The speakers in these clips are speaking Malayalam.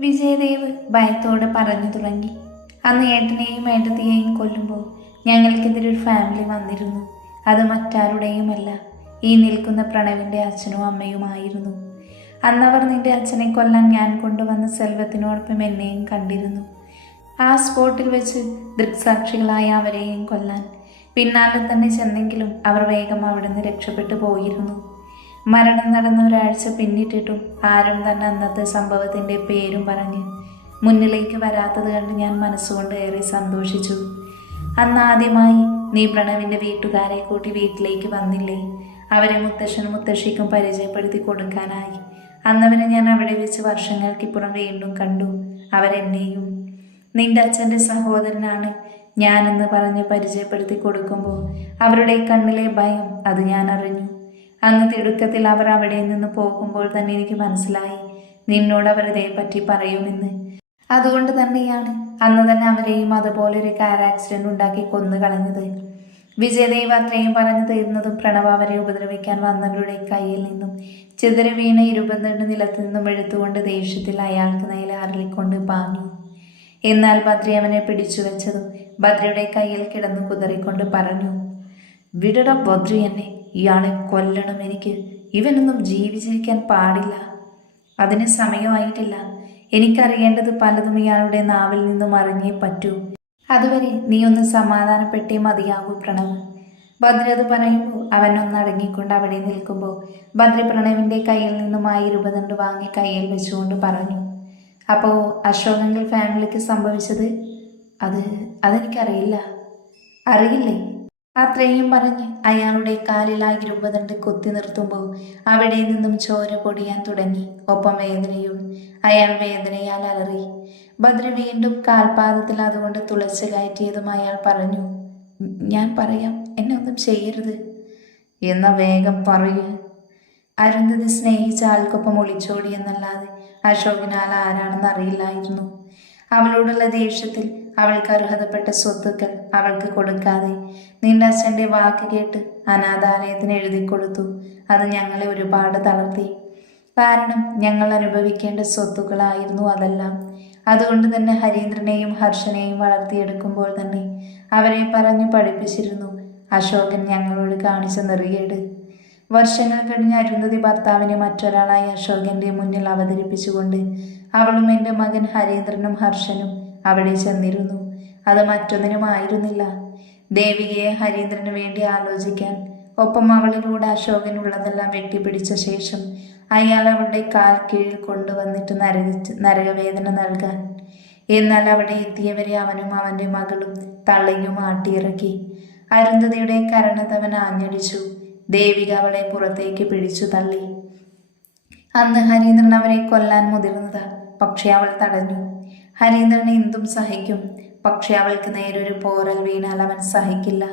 വിജയദേവ് ഭയത്തോടെ പറഞ്ഞു തുടങ്ങി. അന്ന് ഏട്ടനെയും ഏട്ടത്തിയെയും കൊല്ലുമ്പോൾ ഞങ്ങൾക്കെതിരെ ഒരു ഫാമിലി വന്നിരുന്നു. അത് മറ്റാരുടെയുമല്ല. ഈ നിൽക്കുന്ന പ്രണവിന്റെ അച്ഛനും അമ്മയുമായിരുന്നു. അന്നവർ നിന്റെ അച്ഛനെ കൊല്ലാൻ ഞാൻ കൊണ്ടുവന്ന സെൽവത്തിനോടൊപ്പം എന്നെയും കണ്ടിരുന്നു. ആ സ്പോട്ടിൽ വെച്ച് ദൃക്സാക്ഷികളായ അവരെയും കൊല്ലാൻ. പിന്നാലെ തന്നെ ചെന്നെങ്കിലും അവർ വേഗം അവിടുന്ന് രക്ഷപ്പെട്ടു പോയിരുന്നു. മരണം നടന്ന ഒരാഴ്ച പിന്നിട്ടിട്ടും ആരും തന്നെ അന്നത്തെ സംഭവത്തിന്റെ പേരും പറഞ്ഞ് മുന്നിലേക്ക് വരാത്തത് കണ്ട് ഞാൻ മനസ്സുകൊണ്ട് ഏറെ സന്തോഷിച്ചു. അന്ന് ആദ്യമായി നീ പ്രണവിന്റെ വീട്ടുകാരെ കൂട്ടി വീട്ടിലേക്ക് വന്നില്ലേ? അവരെ മുത്തശ്ശനും മുത്തശ്ശിക്കും പരിചയപ്പെടുത്തി കൊടുക്കാനായി. അന്നവരെ ഞാൻ അവിടെ വെച്ച് വർഷങ്ങൾക്കിപ്പുറം വീണ്ടും കണ്ടു. അവരെന്നെയും. നിന്റെ അച്ഛന്റെ സഹോദരനാണ് ഞാനെന്ന് പറഞ്ഞ് പരിചയപ്പെടുത്തി കൊടുക്കുമ്പോൾ അവരുടെ കണ്ണിലെ ഭയം അത് ഞാൻ അറിഞ്ഞു. അന്ന് തിടുക്കത്തിൽ അവർ അവിടെ നിന്ന് പോകുമ്പോൾ തന്നെ എനിക്ക് മനസ്സിലായി. നിന്നോട് അവർ ഇതേപ്പറ്റി പറയുമെന്ന്. അതുകൊണ്ട് തന്നെയാണ് അന്ന് തന്നെ അവരെയും അതുപോലെ ഒരു കാർ ആക്സിഡന്റ് ഉണ്ടാക്കി കൊന്നു കളഞ്ഞത് വിജയദേവ് അത്രയും പറഞ്ഞു തീർന്നതും പ്രണവ് അവരെ ഉപദ്രവിക്കാൻ വന്നവരുടെ കയ്യിൽ നിന്നും ചിതറി വീണ ഇരുപത്തിരണ്ട് നിലത്ത് നിന്നും എടുത്തുകൊണ്ട് ദേഷ്യത്തിൽ അയാൾക്ക് നേരെ അരളിക്കൊണ്ട് പാങ്ങി എന്നാൽ ഭദ്രി അവനെ പിടിച്ചു വെച്ചതും ഭദ്രയുടെ കയ്യിൽ കിടന്നു കുതറിക്കൊണ്ട് പറഞ്ഞു വിടട ഭദ്രി എന്നെ. ഇയാളെ കൊല്ലണം എനിക്ക്. ഇവനൊന്നും ജീവിച്ചിരിക്കാൻ പാടില്ല. അതിന് സമയമായിട്ടില്ല. എനിക്കറിയേണ്ടത് പലതും ഇയാളുടെ നാവിൽ നിന്നും അറിഞ്ഞേ പറ്റൂ. അതുവരെ നീ ഒന്ന് സമാധാനപ്പെട്ടേ മതിയാകൂ പ്രണവ്. ഭദ്ര അത് പറയുമ്പോൾ അവൻ ഒന്ന് അടങ്ങിക്കൊണ്ട് അവിടെ നിൽക്കുമ്പോൾ ഭദ്ര പ്രണവിന്റെ കയ്യിൽ നിന്നും ആ ഇരുപതുണ്ട് വാങ്ങി കയ്യിൽ വെച്ചുകൊണ്ട് പറഞ്ഞു. അപ്പോൾ അശോകങ്ങൾ ഫാമിലിക്ക് സംഭവിച്ചത്? അത് അതെനിക്കറിയില്ല. അറിയില്ലേ? അത്രയും പറഞ്ഞ് അയാളുടെ കാലിൽ രൂപതണ്ട് കുത്തി നിർത്തുമ്പോൾ അവിടെ നിന്നും ചോര പൊടിയാൻ തുടങ്ങി. ഒപ്പം വേദനയും അയാൾ വേദനയാൽ അലറി. ഭദ്ര വീണ്ടും കാൽപാദത്തിൽ അതുകൊണ്ട് തുളച്ച് കയറ്റിയതും അയാൾ പറഞ്ഞു ഞാൻ പറയാം എന്നെ ഒന്നും ചെയ്യരുത്. എന്ന വേഗം പറയൂ. അരുന്ധതി സ്നേഹിച്ച ആൾക്കൊപ്പം ഒളിച്ചോടി എന്നല്ലാതെ അശോകിനാൽ ആരാണെന്ന് അറിയില്ലായിരുന്നു. അവളോടുള്ള ദേഷ്യത്തിൽ അവൾക്ക് അർഹതപ്പെട്ട സ്വത്തുക്കൾ അവൾക്ക് കൊടുക്കാതെ നിന്റെ അച്ഛന്റെ വാക്ക് കേട്ട് അനാഥാലയത്തിന് എഴുതി കൊടുത്തു. അത് ഞങ്ങളെ ഒരുപാട് തളർത്തി. കാരണം ഞങ്ങൾ അനുഭവിക്കേണ്ട സ്വത്തുക്കളായിരുന്നു അതെല്ലാം. അതുകൊണ്ട് തന്നെ ഹരീന്ദ്രനെയും ഹർഷനെയും വളർത്തിയെടുക്കുമ്പോൾ തന്നെ അവരെ പറഞ്ഞു പഠിപ്പിച്ചിരുന്നു അശോകൻ ഞങ്ങളോട് കാണിച്ച നെറിയേട് വർഷങ്ങൾ കഴിഞ്ഞ് അരുന്ധതി ഭർത്താവിനെ മറ്റൊരാളായി അശോകന്റെ മുന്നിൽ അവതരിപ്പിച്ചുകൊണ്ട് അവളും എന്റെ മകൻ ഹരീന്ദ്രനും ഹർഷനും അവിടെ ചെന്നിരുന്നു. അത് മറ്റൊന്നിനുമായിരുന്നില്ല. ദേവികയെ ഹരീന്ദ്രന് വേണ്ടി ആലോചിക്കാൻ ഒപ്പം അവളിലൂടെ അശോകനുള്ളതെല്ലാം വെട്ടിപ്പിടിച്ച ശേഷം അയാൾ അവളുടെ കാൽ കീഴിൽ കൊണ്ടുവന്നിട്ട് നരകിച്ച് നരകവേദന നൽകാൻ. എന്നാൽ അവിടെ എത്തിയവരെ അവനും അവന്റെ മകളും തള്ളയും ആട്ടിയിറക്കി. അരുന്ധതിയുടെ കരണതവൻ ആഞ്ഞടിച്ചു. ദേവിക അവളെ പുറത്തേക്ക് പിടിച്ചു തള്ളി. അന്ന് ഹരീന്ദ്രൻ അവരെ കൊല്ലാൻ മുതിർന്നതാ പക്ഷെ അവൾ തടഞ്ഞു. ഹരീന്ദ്രൻ എന്തും സഹിക്കും പക്ഷെ അവൾക്ക് നേരൊരു പോറൽ വീണാൽ അവൻ സഹിക്കില്ല.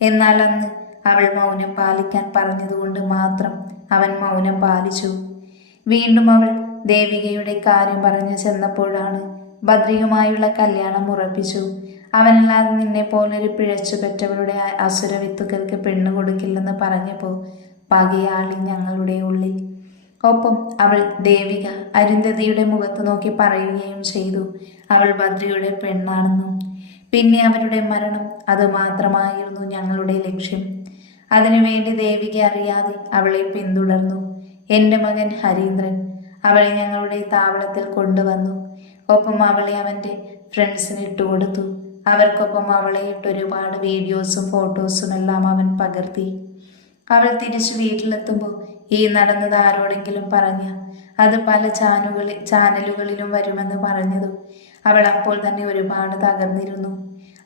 എന്നാൽ അന്ന് അവൾ മൗനം പാലിക്കാൻ പറഞ്ഞതുകൊണ്ട് മാത്രം അവൻ മൗനം പാലിച്ചു. വീണ്ടും അവൾ ദേവികയുടെ കാര്യം പറഞ്ഞു ചെന്നപ്പോഴാണ് ബദ്രിയുമായുള്ള കല്യാണം ഉറപ്പിച്ചു. അവനല്ലാതെ നിന്നെ പോലൊരു പിഴച്ചു പെറ്റവളുടെ അസുരവിത്തുക്കൾക്ക് പെണ്ണു കൊടുക്കില്ലെന്ന് പറഞ്ഞപ്പോൾ പകയാളി ഞങ്ങളുടെ ഉള്ളിൽ ഒപ്പം അവൾ ദേവിക അരുന്ധതിയുടെ മുഖത്ത് നോക്കി പറയുകയും ചെയ്തു. അവൾ ഭദ്രയുടെ പെണ്ണാണെന്നും പിന്നെ അവരുടെ മരണം അത് മാത്രമായിരുന്നു ഞങ്ങളുടെ ലക്ഷ്യം. അതിനുവേണ്ടി ദേവിക അറിയാതെ അവളെ പിന്തുടർന്നു. എന്റെ മകൻ ഹരീന്ദ്രൻ അവളെ ഞങ്ങളുടെ താവളത്തിൽ കൊണ്ടുവന്നു. ഒപ്പം അവളെ അവന്റെ ഫ്രണ്ട്സിന് ഇട്ടുകൊടുത്തു അവർക്കൊപ്പം അവളെ ഇട്ട് ഒരുപാട് വീഡിയോസും ഫോട്ടോസും എല്ലാം അവൻ പകർത്തി. അവൾ തിരിച്ചു വീട്ടിലെത്തുമ്പോൾ ഈ നടന്നത് ആരോടെങ്കിലും പറഞ്ഞ അത് പല ചാനുകളിൽ ചാനലുകളിലും വരുമെന്ന് പറഞ്ഞതും അവൾ അപ്പോൾ തന്നെ ഒരുപാട് തകർന്നിരുന്നു.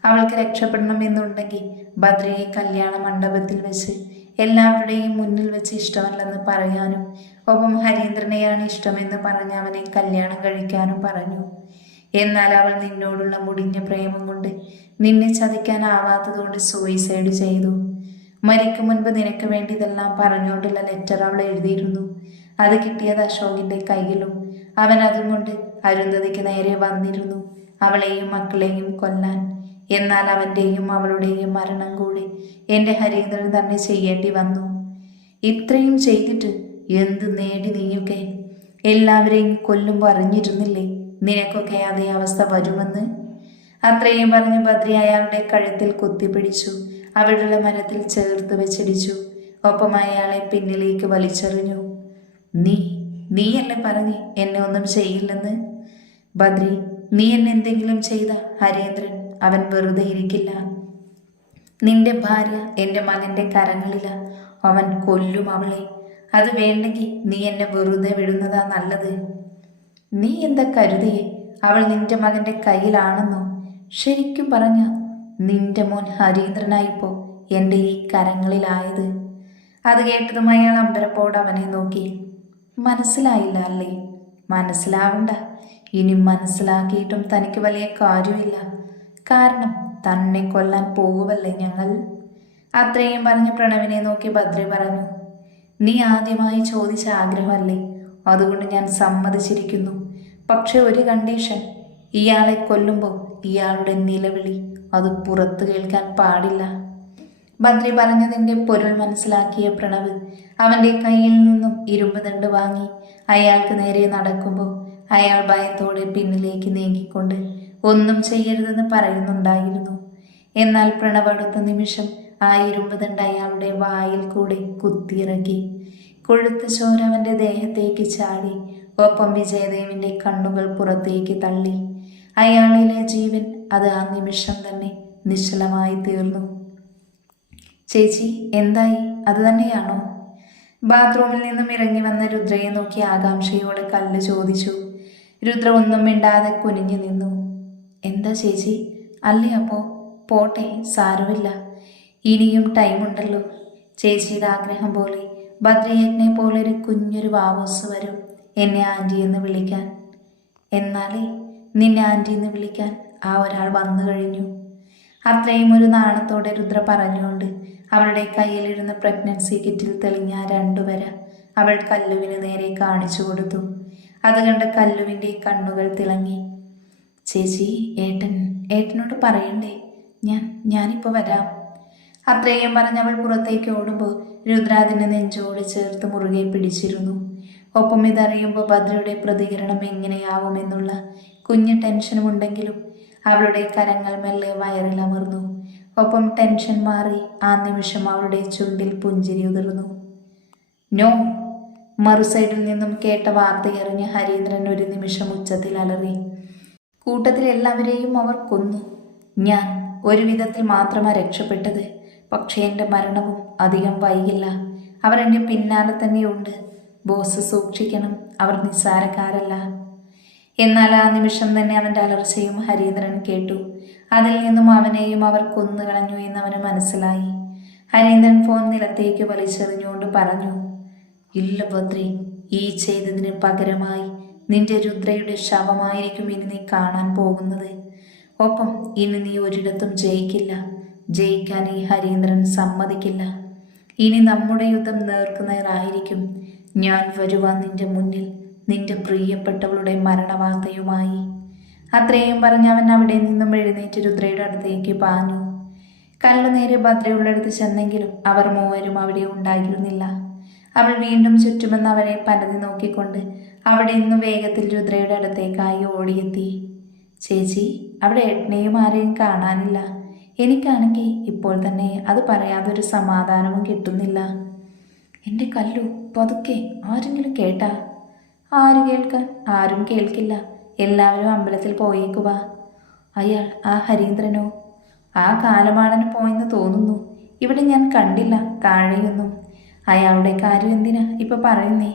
അവൾക്ക് രക്ഷപ്പെടണമെന്നുണ്ടെങ്കിൽ ഭദ്രയെ കല്യാണ മണ്ഡപത്തിൽ വെച്ച് എല്ലാവരുടെയും മുന്നിൽ വെച്ച് ഇഷ്ടമല്ലെന്ന് പറയാനും ഒപ്പം ഹരീന്ദ്രനെയാണ് ഇഷ്ടമെന്ന് പറഞ്ഞ് അവനെ കല്യാണം കഴിക്കാനും പറഞ്ഞു. എന്നാൽ അവൾ നിന്നോടുള്ള മുടിഞ്ഞ പ്രേമം കൊണ്ട് നിന്നെ ചതിക്കാനാവാത്തതുകൊണ്ട് സൂയിസൈഡ് ചെയ്തു. മരിക്കും മുൻപ് നിനക്ക് വേണ്ടി ഇതെല്ലാം പറഞ്ഞുകൊണ്ടുള്ള ലെറ്റർ അവൾ എഴുതിയിരുന്നു. അത് കിട്ടിയത് അശോകിന്റെ കയ്യിലും. അവൻ അതും കൊണ്ട് അരുന്ധതിക്ക് നേരെ വന്നിരുന്നു. അവളെയും മക്കളെയും കൊല്ലാൻ. എന്നാൽ അവന്റെയും അവളുടെയും മരണം കൂടി എന്റെ ഹരീന്ദ്രൻ തന്നെ ചെയ്യേണ്ടി വന്നു. ഇത്രയും ചെയ്തിട്ട് എന്ത് നേടി നീയൊക്കെ? എല്ലാവരെയും കൊല്ലുമ്പോൾ അറിഞ്ഞിരുന്നില്ലേ നിനക്കൊക്കെ അതേ അവസ്ഥ വരുമെന്ന്? അത്രയും പറഞ്ഞ് ബദ്രി അയാളുടെ കഴുത്തിൽ കുത്തിപ്പിടിച്ചു അവിടെയുള്ള മരത്തിൽ ചേർത്ത് വെച്ചിടിച്ചു. ഒപ്പം അയാളെ പിന്നിലേക്ക് വലിച്ചെറിഞ്ഞു. നീ നീ എന്നെ പറഞ്ഞു എന്നെ ഒന്നും ചെയ്യില്ലെന്ന്? ബദ്രി നീ എന്നെ എന്തെങ്കിലും ചെയ്ത ഹരേന്ദ്രൻ അവൻ വെറുതെ ഇരിക്കില്ല. നിന്റെ ഭാര്യ എന്റെ മകന്റെ കരങ്ങളില. അവൻ കൊല്ലും അവളെ. അത് വേണ്ടെങ്കിൽ നീ എന്നെ വെറുതെ വിടുന്നതാ നല്ലത്. നീ എന്താ കരുതിയേ? അവൾ നിന്റെ മകന്റെ കയ്യിലാണെന്നോ? ശരിക്കും പറഞ്ഞ നിന്റെ മോൻ ഹരീന്ദ്രനായിപ്പോ എന്റെ ഈ കരങ്ങളിലായത്. അത് കേട്ടതും അയാൾ അമ്പരപ്പോട് അവനെ നോക്കി. മനസ്സിലായില്ല അല്ലേ? മനസ്സിലാവണ്ട. ഇനി മനസ്സിലാക്കിയിട്ടും തനിക്ക് വലിയ കാര്യമില്ല. കാരണം തന്നെ കൊല്ലാൻ പോകുമല്ലേ ഞങ്ങൾ? അത്രയും പറഞ്ഞ് പ്രണവിനെ നോക്കി ഭദ്രി പറഞ്ഞു. നീ ആദ്യമായി ചോദിച്ച ആഗ്രഹമല്ലേ? അതുകൊണ്ട് ഞാൻ സമ്മതിച്ചിരിക്കുന്നു. പക്ഷെ ഒരു കണ്ടീഷൻ. ഇയാളെ കൊല്ലുമ്പോൾ ഇയാളുടെ നിലവിളി. അത് പുറത്തു കേൾക്കാൻ പാടില്ല. ബദ്രി പറഞ്ഞതിന്റെ പൊരുൾ മനസ്സിലാക്കിയ പ്രണവ് അവന്റെ കയ്യിൽ നിന്നും ഇരുമ്പ് ദണ്ട് വാങ്ങി അയാൾക്ക് നേരെ നടക്കുമ്പോൾ അയാൾ ഭയത്തോടെ പിന്നിലേക്ക് നീങ്ങിക്കൊണ്ട് ഒന്നും ചെയ്യരുതെന്ന് പറയുന്നുണ്ടായിരുന്നു. എന്നാൽ പ്രണവ് അടുത്ത നിമിഷം ആ ഇരുമ്പ് ദണ്ട് അയാളുടെ വായിൽ കൂടി കുത്തിയിറക്കി. കൊഴുത്ത ചോരവന്റെ ദേഹത്തേക്ക് ചാടി ഒപ്പം വിജയദേവിന്റെ കണ്ണുകൾ പുറത്തേക്ക് തള്ളി. അയാളിലെ ജീവൻ അത് ആ നിമിഷം തന്നെ നിശ്ചലമായി തീർന്നു. ചേച്ചി എന്തായി? അത് തന്നെയാണോ? ബാത്റൂമിൽ നിന്നും ഇറങ്ങി വന്ന രുദ്രയെ നോക്കി ആകാംക്ഷയോടെ കല്ല് ചോദിച്ചു. രുദ്ര ഒന്നും മിണ്ടാതെ കുനിഞ്ഞു നിന്നു. എന്താ ചേച്ചി? അല്ലേ അപ്പോ? പോട്ടെ സാരമില്ല. ഇനിയും ടൈമുണ്ടല്ലോ. ചേച്ചിയുടെ ആഗ്രഹം പോലെ ഭദ്രയജ്ഞെ പോലെ ഒരു കുഞ്ഞൊരു വാവോസ് വരും എന്നെ ആന്റി എന്ന് വിളിക്കാൻ. എന്നാലേ നിന്നെ ആന്റി എന്ന് വിളിക്കാൻ ആ ഒരാൾ വന്നു കഴിഞ്ഞു. അത്രയും ഒരു നാണത്തോടെ രുദ്ര പറഞ്ഞുകൊണ്ട് അവളുടെ കയ്യിലിരുന്ന പ്രഗ്നൻസി കിറ്റിൽ തെളിഞ്ഞ രണ്ടു രണ്ടുവര അവൾ കല്ലുവിന് നേരെ കാണിച്ചു കൊടുത്തു. അത് കണ്ട് കല്ലുവിന്റെ കണ്ണുകൾ തിളങ്ങി. ചേച്ചി ഏട്ടൻ ഏട്ടനോട് പറയണ്ടേ? ഞാൻ ഞാനിപ്പോൾ വരാം. അത്രയും പറഞ്ഞ് അവൾ പുറത്തേക്ക് ഓടുമ്പോൾ രുദ്ര അതിനെ നെഞ്ചോട് ചേർത്ത് മുറുകെ പിടിച്ചിരുന്നു. ഒപ്പം ഇതറിയുമ്പോൾ ഭദ്രയുടെ പ്രതികരണം എങ്ങനെയാവുമെന്നുള്ള കുഞ്ഞു ടെൻഷനും ഉണ്ടെങ്കിലും അവളുടെ കരങ്ങൾ മെല്ലെ വയറിലമർന്നു ഒപ്പം ടെൻഷൻ മാറി ആ നിമിഷം അവളുടെ ചുണ്ടിൽ പുഞ്ചിരി ഉതിർന്നു. നോ മറുസൈഡിൽ നിന്നും കേട്ട വാർത്തയറിഞ്ഞ് ഹരീന്ദ്രൻ ഒരു നിമിഷം ഉച്ചത്തിൽ അലറി. കൂട്ടത്തിൽ എല്ലാവരെയും അവർ കൊന്നു. ഞാൻ ഒരു വിധത്തിൽ മാത്രമാണ് രക്ഷപ്പെട്ടത്. പക്ഷേ എന്റെ മരണവും അധികം വൈകില്ല. അവർ എന്റെ പിന്നാലെ തന്നെയുണ്ട് ബോസ് സൂക്ഷിക്കണം. അവർ നിസ്സാരക്കാരല്ല. എന്നാൽ ആ നിമിഷം തന്നെ അവന്റെ അലർച്ചയും ഹരീന്ദ്രൻ കേട്ടു. അതിൽ നിന്നും അവനെയും അവർ കൊന്നുകളഞ്ഞു കളഞ്ഞു എന്നവന് മനസ്സിലായി. ഹരീന്ദ്രൻ ഫോൺ നിലത്തേക്ക് വലിച്ചെറിഞ്ഞുകൊണ്ട് പറഞ്ഞു ഇല്ല ഭദ്രി ഈ ചെയ്തതിന് പകരമായി നിന്റെ രുദ്രയുടെ ശവമായിരിക്കും ഇനി നീ കാണാൻ പോകുന്നത്. ഒപ്പം ഇനി നീ ഒരിടത്തും ജയിക്കില്ല. ജയിക്കാൻ ഈ ഹരീന്ദ്രൻ സമ്മതിക്കില്ല. ഇനി നമ്മുടെ യുദ്ധം നേർക്കുനേറായിരിക്കും ഞാൻ വരുവാൻ നിന്റെ മുന്നിൽ. നിന്റെ പ്രിയപ്പെട്ടവളുടെ മരണവാർത്തയുമായി. അത്രയും പറഞ്ഞ് അവൻ അവിടെ നിന്നും എഴുന്നേറ്റ് രുദ്രയുടെ അടുത്തേക്ക് പാഞ്ഞു. കല്ലു നേരെ ഭദ്രയുള്ളടുത്ത് ചെന്നെങ്കിലും അവർ മൂവരും അവിടെ ഉണ്ടായിരുന്നില്ല. അവൾ വീണ്ടും ചുറ്റുമെന്ന് അവരെ പരതി നോക്കിക്കൊണ്ട് അവിടെ നിന്നും വേഗത്തിൽ രുദ്രയുടെ അടുത്തേക്കായി ഓടിയെത്തി. ചേച്ചി അവിടെ ഏട്ടനെയും ആരെയും കാണാനില്ല. എനിക്കാണെങ്കിൽ ഇപ്പോൾ തന്നെ അത് പറയാതെ ഒരു സമാധാനവും കിട്ടുന്നില്ല. എന്റെ കല്ലു പതുക്കെ ആരെങ്കിലും കേട്ടാ. ആര് കേൾക്കാൻ? ആരും കേൾക്കില്ല. എല്ലാവരും അമ്പലത്തിൽ പോയേക്കുക അയാൾ ആ ഹരീന്ദ്രനോ? ആ കാലമാടന് പോയെന്ന് തോന്നുന്നു. ഇവിടെ ഞാൻ കണ്ടില്ല താഴെയൊന്നും. അയാളുടെ കാര്യം എന്തിനാ ഇപ്പൊ പറയുന്നേ?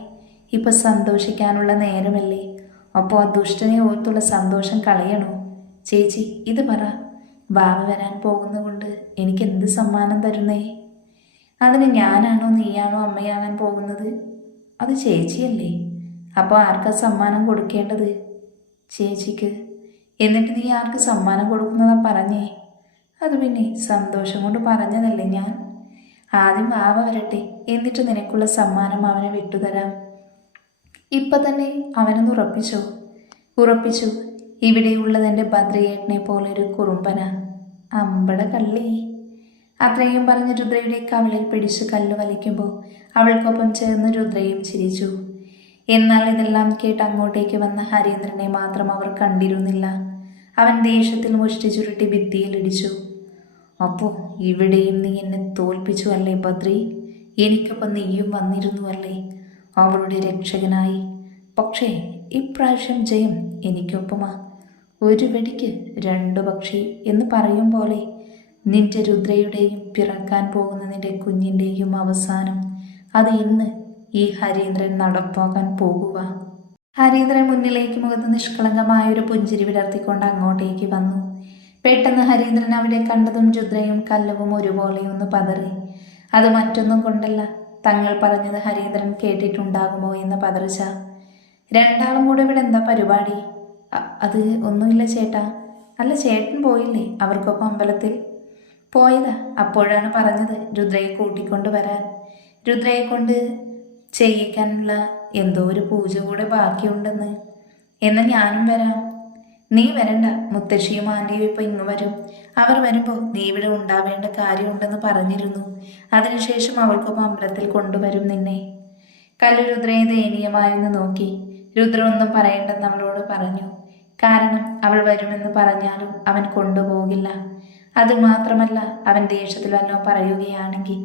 ഇപ്പൊ സന്തോഷിക്കാനുള്ള നേരമല്ലേ? അപ്പോൾ ആ ദുഷ്ടനെ ഓർത്തുള്ള സന്തോഷം കളയണോ? ചേച്ചി ഇത് പറ. ബാബ വരാൻ പോകുന്നതുകൊണ്ട് എനിക്ക് എന്ത് സമ്മാനം തരുന്നേ? അതിന് ഞാനാണോ നീയാണോ അമ്മയാകാൻ പോകുന്നത്? അത് ചേച്ചിയല്ലേ. അപ്പോൾ ആർക്കാ സമ്മാനം കൊടുക്കേണ്ടത്? ചേച്ചിക്ക്. എന്നിട്ട് നീ ആർക്ക് സമ്മാനം കൊടുക്കുന്നതാ പറഞ്ഞേ? അത് പിന്നെ സന്തോഷം കൊണ്ട് പറഞ്ഞതല്ലേ ഞാൻ? ആദ്യം ആവ വരട്ടെ എന്നിട്ട് നിനക്കുള്ള സമ്മാനം അവനെ വിട്ടുതരാം. ഇപ്പൊ തന്നെ അവനൊന്ന് ഉറപ്പിച്ചോ? ഉറപ്പിച്ചു. ഇവിടെയുള്ളത് എന്റെ ഭദ്രയേട്ടനെ പോലെ ഒരു കുറുമ്പന. അമ്പട കള്ളി. അത്രയും പറഞ്ഞ് രുദ്രയുടെ കവിളിൽ പിടിച്ച് കല്ല് വലിക്കുമ്പോൾ അവൾക്കൊപ്പം ചേർന്ന് രുദ്രയും ചിരിച്ചു. എന്നാൽ ഇതെല്ലാം കേട്ട് അങ്ങോട്ടേക്ക് വന്ന ഹരീന്ദ്രനെ മാത്രം അവർ കണ്ടിരുന്നില്ല. അവൻ ദേഷ്യത്തിൽ മുഷ്ടി ചുരുട്ടി ഭിത്തിയിലിടിച്ചു അപ്പോ ഇവിടെയും നീ എന്നെ തോൽപ്പിച്ചു അല്ലേ ബദ്രി? എനിക്കൊപ്പം നീയും വന്നിരുന്നു അല്ലേ? അവളുടെ രക്ഷകനായി. പക്ഷേ ഇപ്രാവശ്യം ജയം എനിക്കൊപ്പമാ. ഒരു വെടിക്ക് രണ്ടു പക്ഷി എന്ന് പറയും പോലെ നിന്റെ രുദ്രയുടെയും പിറക്കാൻ പോകുന്ന നിന്റെ കുഞ്ഞിന്റെയും അവസാനം അത് ഇന്ന് ഈ ഹരീന്ദ്രൻ നടപ്പാക്കാൻ പോകുക. ഹരീന്ദ്രൻ മുന്നിലേക്ക് മുഖത്ത് നിഷ്കളങ്കമായ ഒരു പുഞ്ചിരി വിടർത്തിക്കൊണ്ട് അങ്ങോട്ടേക്ക് വന്നു. പെട്ടെന്ന് ഹരീന്ദ്രൻ അവിടെ കണ്ടതും രുദ്രയും കല്ലവും ഒരുപോലെ ഒന്ന് പതറി. അത് മറ്റൊന്നും കൊണ്ടല്ല തങ്ങൾ പറഞ്ഞത് ഹരീന്ദ്രൻ കേട്ടിട്ടുണ്ടാകുമോ എന്ന് പതറിച്ച. രണ്ടാളും കൂടെ ഇവിടെ എന്താ പരിപാടി? അത് ഒന്നുമില്ല ചേട്ടാ. അല്ല ചേട്ടൻ പോയില്ലേ അവർക്കൊപ്പം അമ്പലത്തിൽ? പോയതാ അപ്പോഴാണ് പറഞ്ഞത് രുദ്രയെ കൂട്ടിക്കൊണ്ട് വരാൻ. രുദ്രയെ കൊണ്ട് ചെയ്യിക്കാനുള്ള എന്തോ ഒരു പൂജ കൂടെ ബാക്കിയുണ്ടെന്ന്. എന്നാൽ ഞാനും വരാം. നീ വരണ്ട മുത്തശ്ശിയും ആന്റിയും ഇപ്പൊ ഇങ്ങ് വരും. അവർ വരുമ്പോൾ നീ ഇവിടെ ഉണ്ടാവേണ്ട കാര്യമുണ്ടെന്ന് പറഞ്ഞിരുന്നു. അതിനുശേഷം അവൾക്കൊപ്പം അമ്പലത്തിൽ കൊണ്ടുവരും നിന്നെ. കല്ലുരുദ്രയെ ദയനീയമായെന്ന് നോക്കി രുദ്ര ഒന്നും പറയേണ്ടെന്ന് അവളോട് പറഞ്ഞു. കാരണം അവൾ വരുമെന്ന് പറഞ്ഞാലും അവൻ കൊണ്ടുപോകില്ല. അതുമാത്രമല്ല അവൻ ദേഷ്യത്തിൽ വല്ലോ പറയുകയാണെങ്കിൽ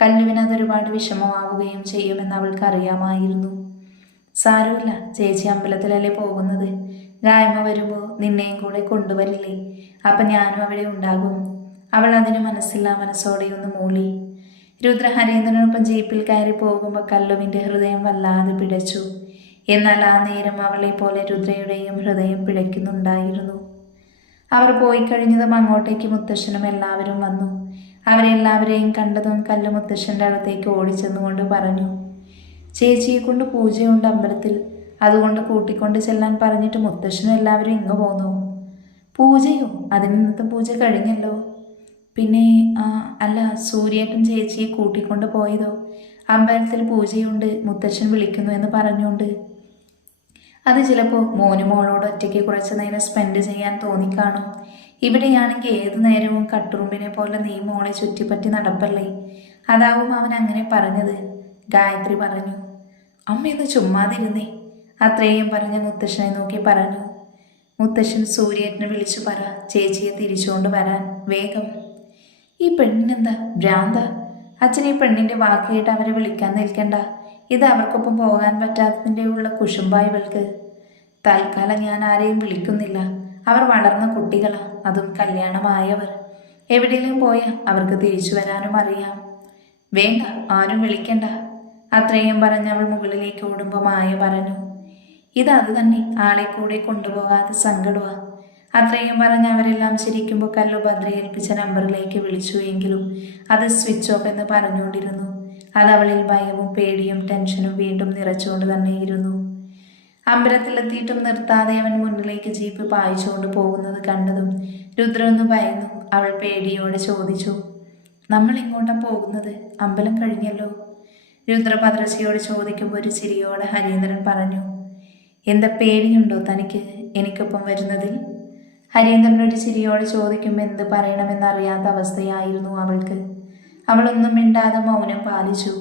കല്ലുവിന് അതൊരുപാട് വിഷമമാവുകയും ചെയ്യുമെന്ന് അവൾക്ക് അറിയാമായിരുന്നു. സാരമില്ല ചേച്ചി അമ്പലത്തിലല്ലേ പോകുന്നത്? ഗായ്മ വരുമ്പോൾ നിന്നെയും കൂടെ കൊണ്ടുവരില്ലേ? അപ്പം ഞാനും അവിടെ ഉണ്ടാകും. അവൾ അതിന് മനസ്സില്ല മനസ്സോടെ ഒന്ന് മൂളി. രുദ്ര ഹരീന്ദ്രനൊപ്പം ജീപ്പിൽ കയറി പോകുമ്പോൾ കല്ലുവിന്റെ ഹൃദയം വല്ലാതെ പിടച്ചു. എന്നാൽ ആ നേരം അവളെ പോലെ രുദ്രയുടെയും ഹൃദയം പിടയ്ക്കുന്നുണ്ടായിരുന്നു. അവർ പോയി കഴിഞ്ഞതും അങ്ങോട്ടേക്ക് മുത്തശ്ശനും എല്ലാവരും വന്നു. അവരെല്ലാവരെയും കണ്ടതും കല്ല് മുത്തശ്ശന്റെ അടുത്തേക്ക് ഓടിച്ചെന്നുകൊണ്ട് പറഞ്ഞു ചേച്ചിയെ കൊണ്ട് പൂജയുണ്ട് അമ്പലത്തിൽ. അതുകൊണ്ട് കൂട്ടിക്കൊണ്ട് ചെല്ലാൻ പറഞ്ഞിട്ട് മുത്തശ്ശനും എല്ലാവരും ഇങ്ങ് പോന്നു. പൂജയോ? അതിന് ഇന്നത്തെ പൂജ കഴിഞ്ഞല്ലോ. പിന്നെ അല്ല സൂര്യേട്ടൻ ചേച്ചിയെ കൂട്ടിക്കൊണ്ട് പോയതോ? അമ്പലത്തിൽ പൂജയുണ്ട് മുത്തശ്ശൻ വിളിക്കുന്നു എന്ന് പറഞ്ഞുകൊണ്ട്. അത് ചിലപ്പോൾ മോന് മോളോട് ഒറ്റയ്ക്ക് കുറച്ച് നേരം സ്പെൻഡ് ചെയ്യാൻ തോന്നിക്കാണും. ഇവിടെയാണെങ്കിൽ ഏതു നേരവും കട്ടുറുമ്പിനെ പോലെ നീ മോളെ ചുറ്റിപ്പറ്റി നടപ്പല്ലേ? അതാവും അവൻ അങ്ങനെ പറഞ്ഞത്. ഗായത്രി പറഞ്ഞു അമ്മയൊന്ന് ചുമ്മാതിരുന്നേ. അത്രയും പറഞ്ഞ മുത്തശ്ശനെ നോക്കി പറഞ്ഞു. മുത്തശ്ശൻ സൂര്യേട്ടനെ വിളിച്ചു പറ ചേച്ചിയെ തിരിച്ചുകൊണ്ട് വരാൻ വേഗം. ഈ പെണ്ണിനെന്താ ഭ്രാന്ത? അച്ഛൻ ഈ പെണ്ണിന്റെ വാക്കിയിട്ട് അവരെ വിളിക്കാൻ നിൽക്കണ്ട. ഇത് അവർക്കൊപ്പം പോകാൻ പറ്റാത്തതിന്റെ ഉള്ള കുശുമ്പായവൾക്ക് തൽക്കാലം ഞാൻ ആരെയും വിളിക്കുന്നില്ല. അവർ വളർന്ന കുട്ടികളാ അതും കല്യാണമായവർ. എവിടെയെങ്കിലും പോയാൽ അവർക്ക് തിരിച്ചു വരാനും അറിയാം. വേണ്ട ആരും വിളിക്കണ്ട. അത്രയും പറഞ്ഞ് അവൾ മുകളിലേക്ക് ഓടുമ്പോൾ മായ പറഞ്ഞു ഇത് അത് തന്നെ. ആളെ കൂടെ കൊണ്ടുപോകാതെ സങ്കടമാ അത്രയും പറഞ്ഞ് അവരെല്ലാം ചിരിക്കുമ്പോൾ കല്ലു ഭദ്ര ഏൽപ്പിച്ച നമ്പറിലേക്ക് വിളിച്ചു എങ്കിലും അത് സ്വിച്ച് ഓഫ് എന്ന് പറഞ്ഞുകൊണ്ടിരുന്നു. അത് അവളിൽ ഭയവും പേടിയും ടെൻഷനും വീണ്ടും നിറച്ചുകൊണ്ട് തന്നെയിരുന്നു അമ്പലത്തിലെത്തിയിട്ടും നിർത്താതെ അവൻ മുന്നിലേക്ക് ജീപ്പ് പായിച്ചുകൊണ്ട് പോകുന്നത് കണ്ടതും രുദ്ര ഒന്ന് ഭയന്നു. അവൾ പേടിയോടെ ചോദിച്ചു നമ്മൾ ഇങ്ങോട്ടാണ് പോകുന്നത്? അമ്പലം കഴിഞ്ഞല്ലോ? രുദ്ര പദ്രശിയോട് ചോദിക്കുമ്പോൾ ഒരു ചിരിയോടെ ഹരീന്ദ്രൻ പറഞ്ഞു എന്താ പേടിയുണ്ടോ തനിക്ക്? എനിക്കൊപ്പം വരുന്നതിൽ? ഹരീന്ദ്രൻ ഒരു ചിരിയോട് ചോദിക്കുമ്പോൾ എന്ത് പറയണമെന്നറിയാത്ത അവസ്ഥയായിരുന്നു അവൾക്ക്. അവളൊന്നും മിണ്ടാതെ മൗനം പാലിച്ചു.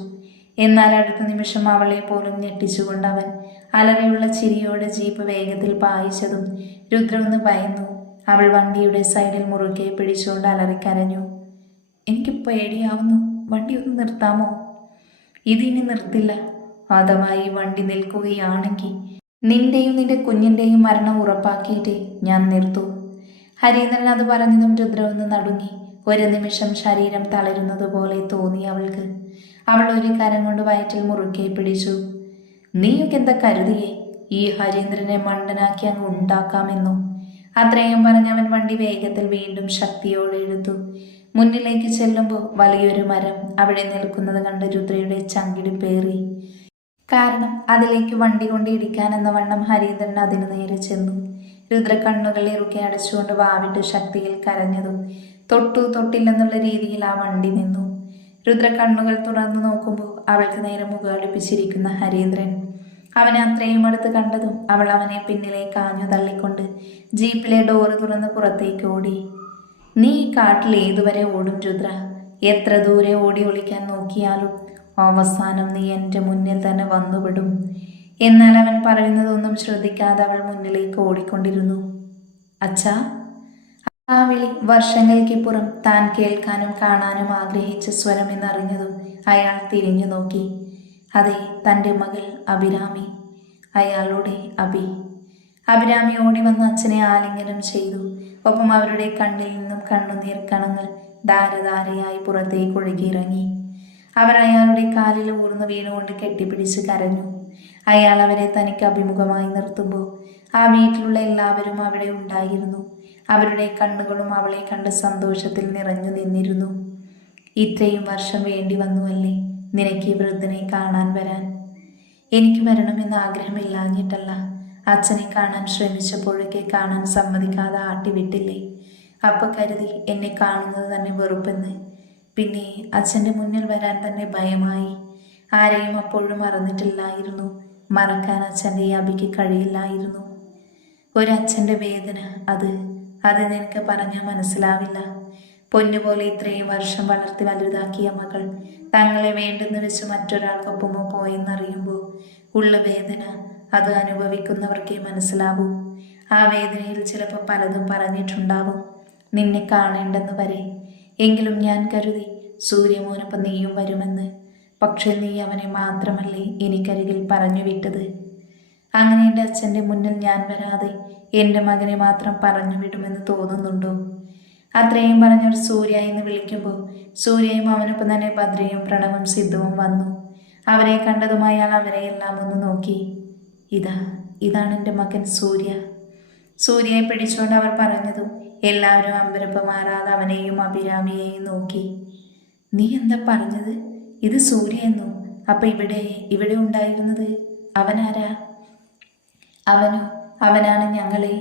എന്നാൽ അടുത്ത നിമിഷം അവളെ പോലും ഞെട്ടിച്ചുകൊണ്ട് അവൻ അലറിയുള്ള ചിരിയോടെ ജീപ്പ് വേഗത്തിൽ പായിച്ചതും രുദ്രമെന്ന് ഭയന്നു. അവൾ വണ്ടിയുടെ സൈഡിൽ മുറുകെ പിടിച്ചുകൊണ്ട് അലറിക്കരഞ്ഞു. എനിക്ക് പേടിയാവുന്നു. വണ്ടി ഒന്ന് നിർത്താമോ? ഇതിനി നിർത്തില്ല. ഈ വണ്ടി നിൽക്കുകയാണെങ്കിൽ നിന്റെയും നിന്റെ കുഞ്ഞിന്റെയും മരണം ഉറപ്പാക്കിയിട്ടേ ഞാൻ നിർത്തൂ. ഹരീന്ദ്രൻ അത് പറഞ്ഞതും രുദ്രമെന്ന് നടുങ്ങി. ഒരു നിമിഷം ശരീരം തളരുന്നത് പോലെ തോന്നി അവൾക്ക്. അവൾ ഒരു കരം കൊണ്ട് വയറ്റിൽ മുറുകെ പിടിച്ചു. നീയൊക്കെ എന്താ കരുതിയേ? ഈ ഹരീന്ദ്രനെ മണ്ടനാക്കി അങ്ങ് ഉണ്ടാക്കാമെന്നോ? അത്രയും പറഞ്ഞവൻ വണ്ടി വേഗത്തിൽ വീണ്ടും ശക്തിയോടെ എടുത്തു. മുന്നിലേക്ക് ചെല്ലുമ്പോൾ വലിയൊരു മരം അവിടെ നിൽക്കുന്നത് കണ്ട് രുദ്രയുടെ ചങ്കിടി പേറി. കാരണം അതിലേക്ക് വണ്ടി കൊണ്ട് ഇടിക്കാൻ എന്ന വണ്ണം ഹരീന്ദ്രൻ അതിനു നേരെ ചെന്നു. രുദ്ര കണ്ണുകൾ ഇറുക്കി അടച്ചുകൊണ്ട് വാവിട്ട് ശക്തിയിൽ കരഞ്ഞതും തൊട്ടു തൊട്ടില്ലെന്നുള്ള രീതിയിൽ ആ വണ്ടി നിന്നു. രുദ്ര കണ്ണുകൾ തുറന്നു നോക്കുമ്പോൾ അവൾക്ക് നേരെ മുഖടിപ്പിച്ചിരിക്കുന്ന ഹരീന്ദ്രൻ അവനെ അത്രയും അടുത്ത് കണ്ടതും അവൾ അവനെ പിന്നിലേക്ക് ആഞ്ഞു തള്ളിക്കൊണ്ട് ജീപ്പിലെ ഡോറ് തുറന്ന് പുറത്തേക്ക് ഓടി. നീ ഈ കാട്ടിൽ ഏതുവരെ ഓടും രുദ്ര? എത്ര ദൂരെ ഓടി ഒളിക്കാൻ നോക്കിയാലും അവസാനം നീ എന്റെ മുന്നിൽ തന്നെ വന്നുവിടും. എന്നാൽ അവൻ പറയുന്നതൊന്നും ശ്രദ്ധിക്കാതെ അവൾ മുന്നിലേക്ക് ഓടിക്കൊണ്ടിരുന്നു. അച്ഛാ ആ വിളി വർഷങ്ങൾക്കിപ്പുറം താൻ കേൾക്കാനും കാണാനും ആഗ്രഹിച്ച സ്വരമെന്നറിഞ്ഞതും അയാൾ തിരിഞ്ഞു നോക്കി. അതെ തന്റെ മകൾ അഭിരാമി അയാളുടെ അഭി അഭിരാമി ഓടി വന്ന് അച്ഛനെ ആലിംഗനം ചെയ്തു. ഒപ്പം അവരുടെ കണ്ണിൽ നിന്നും കണ്ണുനീർ കണങ്ങൾ ധാരധാരയായി പുറത്തേക്ക് ഒഴുകിയിറങ്ങി. അവർ അയാളുടെ കാലിൽ ഊർന്നു വീണുകൊണ്ട് കെട്ടിപ്പിടിച്ച് കരഞ്ഞു. അയാൾ അവരെ തനിക്ക് അഭിമുഖമായി നിർത്തുമ്പോൾ ആ വീട്ടിലുള്ള എല്ലാവരും അവിടെ ഉണ്ടായിരുന്നു. അവരുടെ കണ്ണുകളും അവളെ കണ്ട് സന്തോഷത്തിൽ നിറഞ്ഞു നിന്നിരുന്നു. ഇത്രയും വർഷം വേണ്ടി വന്നുവല്ലേ? നിനക്ക് ഈ വൃദ്ധനെ കാണാൻ വരാൻ. എനിക്ക് വരണമെന്ന് ആഗ്രഹമില്ലാഞ്ഞിട്ടല്ല. അച്ഛനെ കാണാൻ ശ്രമിച്ചപ്പോഴൊക്കെ കാണാൻ സമ്മതിക്കാതെ ആട്ടിവിട്ടില്ലേ അപ്പൊ കരുതി എന്നെ കാണുന്നത് തന്നെ വെറുപ്പെന്ന്. പിന്നെ അച്ഛന്റെ മുന്നിൽ വരാൻ തന്നെ ഭയമായി. ആരെയും അപ്പോഴും മറന്നിട്ടില്ലായിരുന്നു. മറക്കാൻ അച്ഛന്റെ ഈ അബിക്ക് കഴിയില്ലായിരുന്നു. ഒരച്ഛന്റെ വേദന അത്. അത് നിനക്ക് പറഞ്ഞാൽ മനസ്സിലാവില്ല. പൊന്നുപോലെ ഇത്രയും വർഷം വളർത്തി വലുതാക്കിയ മകൾ. തങ്ങളെ വേണ്ടെന്ന് വെച്ച് മറ്റൊരാൾക്കൊപ്പമോ പോയെന്നറിയുമ്പോൾ ഉള്ള വേദന അത് അനുഭവിക്കുന്നവർക്കേ മനസ്സിലാവൂ. ആ വേദനയിൽ ചിലപ്പോൾ പലതും പറഞ്ഞിട്ടുണ്ടാവും. നിന്നെ കാണേണ്ടെന്ന് വരെ. എങ്കിലും ഞാൻ കരുതി സൂര്യമോനൊപ്പം നീയും വരുമെന്ന്. പക്ഷെ നീ അവനെ മാത്രമല്ലേ എനിക്കരികിൽ പറഞ്ഞു വിട്ടത്. അങ്ങനെ എന്റെ അച്ഛന്റെ മുന്നിൽ ഞാൻ വരാതെ എന്റെ മകനെ മാത്രം പറഞ്ഞു വിടുമെന്ന് തോന്നുന്നുണ്ടോ? അത്രയും പറഞ്ഞവർ സൂര്യ എന്ന് വിളിക്കുമ്പോൾ സൂര്യയും അവനൊപ്പം തന്നെ ഭദ്രയും പ്രണവും സിദ്ധവും വന്നു. അവരെ കണ്ടതും അയാൾ അവരെ എല്ലാം ഒന്ന് നോക്കി. ഇതാ ഇതാണ് എന്റെ മകൻ സൂര്യ. സൂര്യയെ പിടിച്ചുകൊണ്ട് അവർ പറഞ്ഞതും എല്ലാവരും അമ്പരപ്പ് മാറാതെ അവനെയും അഭിരാമിയെയും നോക്കി. നീ എന്താ പറഞ്ഞത്? ഇത് സൂര്യ എന്നോ? അപ്പൊ ഇവിടെ ഇവിടെ ഉണ്ടായിരുന്നത് അവനാരാ? അവനോ? അവനാണ് ഞങ്ങളെ.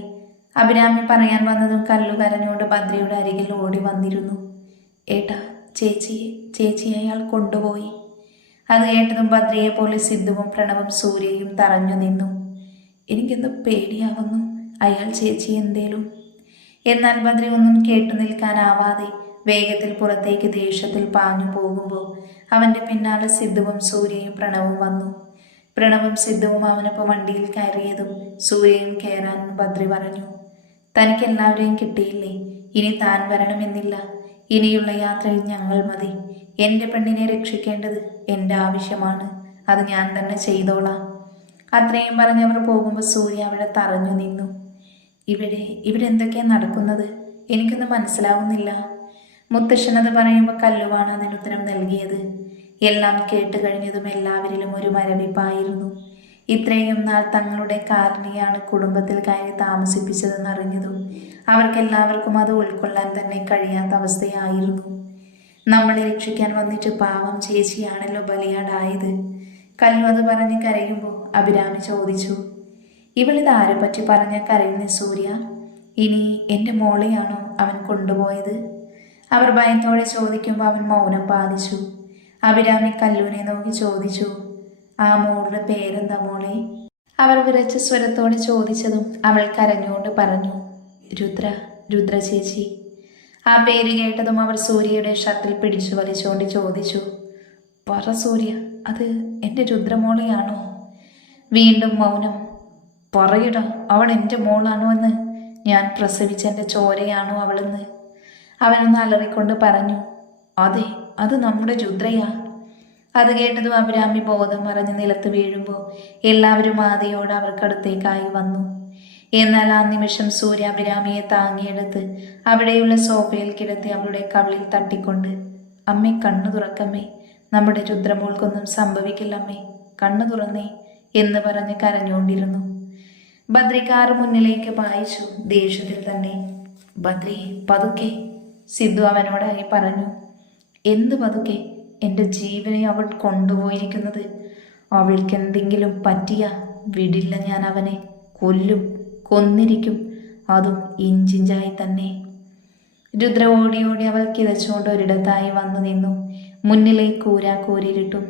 അഭിരാമി പറയാൻ വന്നതും കല്ലുകരനോട് ഭദ്രയുടെ അരികിൽ ഓടി വന്നിരുന്നു. ഏട്ടാ ചേച്ചിയെ ചേച്ചി അയാൾ കൊണ്ടുപോയി. അത് കേട്ടതും ഭദ്രയെ പോലെ സിദ്ധുവും പ്രണവും സൂര്യയും തറഞ്ഞു നിന്നു. എനിക്കൊന്ന് പേടിയാവുന്നു? അയാൾ ചേച്ചി എന്തേലും? എന്നാൽ ഭദ്ര ഒന്നും കേട്ടു നിൽക്കാനാവാതെ വേഗത്തിൽ പുറത്തേക്ക് ദേഷ്യത്തിൽ പാഞ്ഞു പോകുമ്പോൾ അവന്റെ പിന്നാലെ സിദ്ധുവും സൂര്യയും പ്രണവും വന്നു. പ്രണവും സിദ്ധവും അവനൊപ്പം വണ്ടിയിൽ കയറിയതും സൂര്യയും കയറാൻ ഭദ്രി പറഞ്ഞു തനിക്ക് എല്ലാവരെയും കിട്ടിയില്ലേ? ഇനി താൻ വരണമെന്നില്ല. ഇനിയുള്ള യാത്രയിൽ ഞങ്ങൾ മതി. എന്റെ പെണ്ണിനെ രക്ഷിക്കേണ്ടത് എന്റെ ആവശ്യമാണ്. അത് ഞാൻ തന്നെ ചെയ്തോളാം. അത്രയും പറഞ്ഞവർ പോകുമ്പോൾ സൂര്യ അവിടെ തറഞ്ഞു നിന്നു. ഇവിടെ ഇവിടെ എന്തൊക്കെയാണ് നടക്കുന്നത്? എനിക്കൊന്നും മനസ്സിലാവുന്നില്ല. മുത്തശ്ശനത് പറയുമ്പോൾ കല്ലുവാണ് അതിനുത്തരം നൽകിയത്. എല്ലാം കേട്ട് കഴിഞ്ഞതും എല്ലാവരിലും ഒരു മരവിപ്പായിരുന്നു. ഇത്രയും നാൾ തങ്ങളുടെ കാരണിയാണ് കുടുംബത്തിൽ കയറി താമസിപ്പിച്ചതെന്ന് അറിഞ്ഞതും അവർക്കെല്ലാവർക്കും അത് ഉൾക്കൊള്ളാൻ തന്നെ കഴിയാത്ത അവസ്ഥയായിരുന്നു. നമ്മളെ രക്ഷിക്കാൻ വന്നിട്ട് പാവം ചേച്ചിയാണല്ലോ ബലിയാടായത്. കല്ലു അത് പറഞ്ഞ് കരയുമ്പോൾ അഭിരാമി ചോദിച്ചു ഇവളിത് ആരെ പറ്റി പറഞ്ഞ കരയുന്ന സൂര്യ? ഇനി എന്റെ മോളെയാണോ അവൻ കൊണ്ടുപോയത്? അവർ ഭയത്തോടെ ചോദിക്കുമ്പോൾ അവൻ മൗനം പാലിച്ചു. അഭിരാമി കല്ലൂനെ നോക്കി ചോദിച്ചു. ആ മോളുടെ പേരെന്താ മോളെ? അവർ വിറച്ച സ്വരത്തോടെ ചോദിച്ചതും അവൾ കരഞ്ഞുകൊണ്ട് പറഞ്ഞു രുദ്ര രുദ്ര ചേച്ചി. ആ പേര് കേട്ടതും അവർ സൂര്യയുടെ ഷട്ടിൽ പിടിച്ചു വലിച്ചുകൊണ്ട് ചോദിച്ചു പറ സൂര്യ അത് എന്റെ രുദ്രമോളെയാണോ വീണ്ടും മൗനം പറയട അവൾ എന്റെ മോളാണോ എന്ന്? ഞാൻ പ്രസവിച്ച എന്റെ ചോരയാണോ അവളെന്ന്? അവനൊന്ന് അലറിക്കൊണ്ട് പറഞ്ഞു അതെ അത് നമ്മുടെ രുദ്രയാ. അത് കേട്ടതും അഭിരാമി ബോധം മറഞ്ഞ് നിലത്ത് വീഴുമ്പോൾ എല്ലാവരും ആദിയോട് അവർക്കടുത്തേക്കായി വന്നു. എന്നാൽ ആ നിമിഷം സൂര്യ അഭിരാമിയെ താങ്ങിയെടുത്ത് അവിടെയുള്ള സോഫയിൽ കിടത്തി അവളുടെ കവിളിൽ തട്ടിക്കൊണ്ട് അമ്മേ കണ്ണു തുറക്കമ്മേ നമ്മുടെ രുദ്രമോൾക്കൊന്നും സംഭവിക്കില്ലമ്മേ കണ്ണു തുറന്നേ എന്ന് പറഞ്ഞ് കരഞ്ഞുകൊണ്ടിരുന്നു. ബദ്രിക്കാർ മുന്നിലേക്ക് പായിച്ചു ദേഷ്യത്തിൽ തന്നെ. ബദ്രി പതുക്കെ സിദ്ധു അവനോടായി പറഞ്ഞു. എന്ത് പതുക്കെ എന്റെ ജീവനെ അവൾ കൊണ്ടുപോയിരിക്കുന്നത്? അവൾക്ക് എന്തെങ്കിലും പറ്റിയ വിടില്ല ഞാൻ അവനെ. കൊല്ലും കൊന്നിരിക്കും. അതും ഇഞ്ചിഞ്ചായി തന്നെ. രുദ്ര ഓടി ഓടി അവൾ കിതച്ചുകൊണ്ട് ഒരിടത്തായി വന്നു നിന്നു. മുന്നിലെ കൂരാ കൂരിരുട്ടും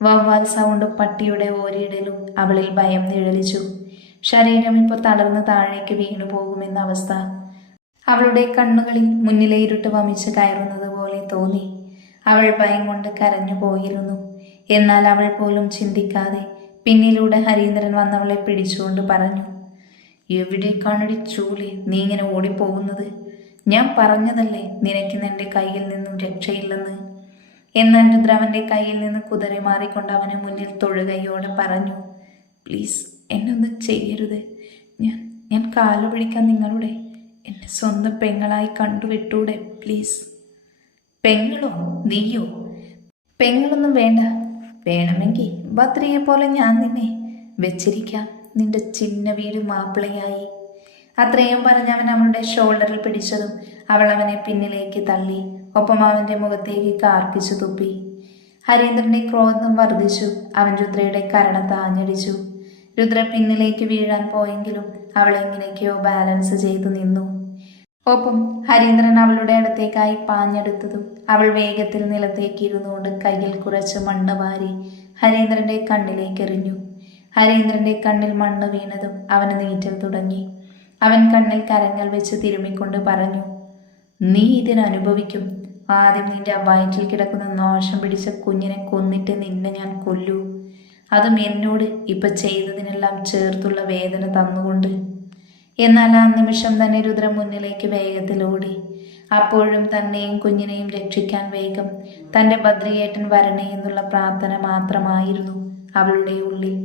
വവ്വാൽ സൗണ്ട് പട്ടിയുടെ ഓരിയിടലും അവളിൽ ഭയം നിഴലിച്ചു. ശരീരം ഇപ്പോൾ തളർന്ന് താഴേക്ക് വീണു പോകുമെന്ന അവസ്ഥ അവളുടെ കണ്ണുകളിൽ മുന്നിലെ ഇരുട്ട് വമിച്ച് കയറുന്നത് പോലെ തോന്നി. അവൾ ഭയം കൊണ്ട് കരഞ്ഞു പോയിരുന്നു. എന്നാൽ അവൾ പോലും ചിന്തിക്കാതെ പിന്നിലൂടെ ഹരീന്ദ്രൻ വന്നവളെ പിടിച്ചുകൊണ്ട് പറഞ്ഞു എവിടേക്കാണടി ചൂളി? നീ ഇങ്ങനെ ഓടിപ്പോകുന്നത്? ഞാൻ പറഞ്ഞതല്ലേ നിനക്ക് നിന്റെ കയ്യിൽ നിന്നും രക്ഷയില്ലെന്ന്? എന്നാൽ രുദ്രവന്റെ കയ്യിൽ നിന്ന് കുതിരെ മാറിക്കൊണ്ട് അവന് മുന്നിൽ തൊഴുകയോടെ പറഞ്ഞു പ്ലീസ് എന്നൊന്നും ചെയ്യരുത്. ഞാൻ ഞാൻ കാലു പിടിക്കാൻ നിങ്ങളുടെ. എന്നെ സ്വന്തം പെങ്ങളായി കണ്ടുവിട്ടൂടെ പ്ലീസ് പെങ്ങളോ നീയോ? പെങ്ങളൊന്നും വേണ്ട. വേണമെങ്കിൽ ഭദ്രയെ പോലെ ഞാൻ നിന്നെ വെച്ചിരിക്കാം. നിന്റെ ചിന്ന വീട് മാപ്പിളയായി. അത്രയും പറഞ്ഞ് അവൻ അവളുടെ ഷോൾഡറിൽ പിടിച്ചതും അവൾ അവനെ പിന്നിലേക്ക് തള്ളി ഒപ്പം അവന്റെ മുഖത്തേക്ക് കാർക്കിച്ചു തുപ്പി. ഹരീന്ദ്രന്റെ ക്രോധം വർദ്ധിച്ചു. അവൻ രുദ്രയുടെ കരണത്ത് ആഞ്ഞടിച്ചു രുദ്ര പിന്നിലേക്ക് വീഴാൻ പോയെങ്കിലും അവൾ എങ്ങനെയൊക്കെയോ ബാലൻസ് ചെയ്തു നിന്നു. ഒപ്പം ഹരീന്ദ്രൻ അവളുടെ അടുത്തേക്കായി പാഞ്ഞെടുത്തതും അവൾ വേഗത്തിൽ നിലത്തേക്ക് ഇരുന്നുകൊണ്ട് കയ്യിൽ കുറച്ച് മണ്ണ് വാരി ഹരീന്ദ്രന്റെ കണ്ണിലേക്ക് എറിഞ്ഞു. ഹരീന്ദ്രന്റെ കണ്ണിൽ മണ്ണ് വീണതും അവന് നീറ്റൽ തുടങ്ങി. അവൻ കണ്ണിൽ കരങ്ങൾ വെച്ച് തിരുമ്മിക്കൊണ്ട് പറഞ്ഞു നീ ഇതിനനുഭവിക്കും. ആദ്യം നിന്റെ വയറ്റിൽ കിടക്കുന്ന നോഷം പിടിച്ച കുഞ്ഞിനെ കൊന്നിട്ട് നിന്നെ ഞാൻ കൊല്ലൂ. അതും എന്നോട് ഇപ്പൊ ചെയ്തതിനെല്ലാം ചേർത്തുള്ള വേദന തന്നുകൊണ്ട്. എന്നാൽ ആ നിമിഷം തന്നെ രുദ്രം മുന്നിലേക്ക് വേഗത്തിൽ ഓടി. അപ്പോഴും തന്നെയും കുഞ്ഞിനെയും രക്ഷിക്കാൻ വേഗം തന്റെ ഭദ്രിയേട്ടൻ വരണേ എന്നുള്ള പ്രാർത്ഥന മാത്രമായിരുന്നു അവളുടെ ഉള്ളിൽ.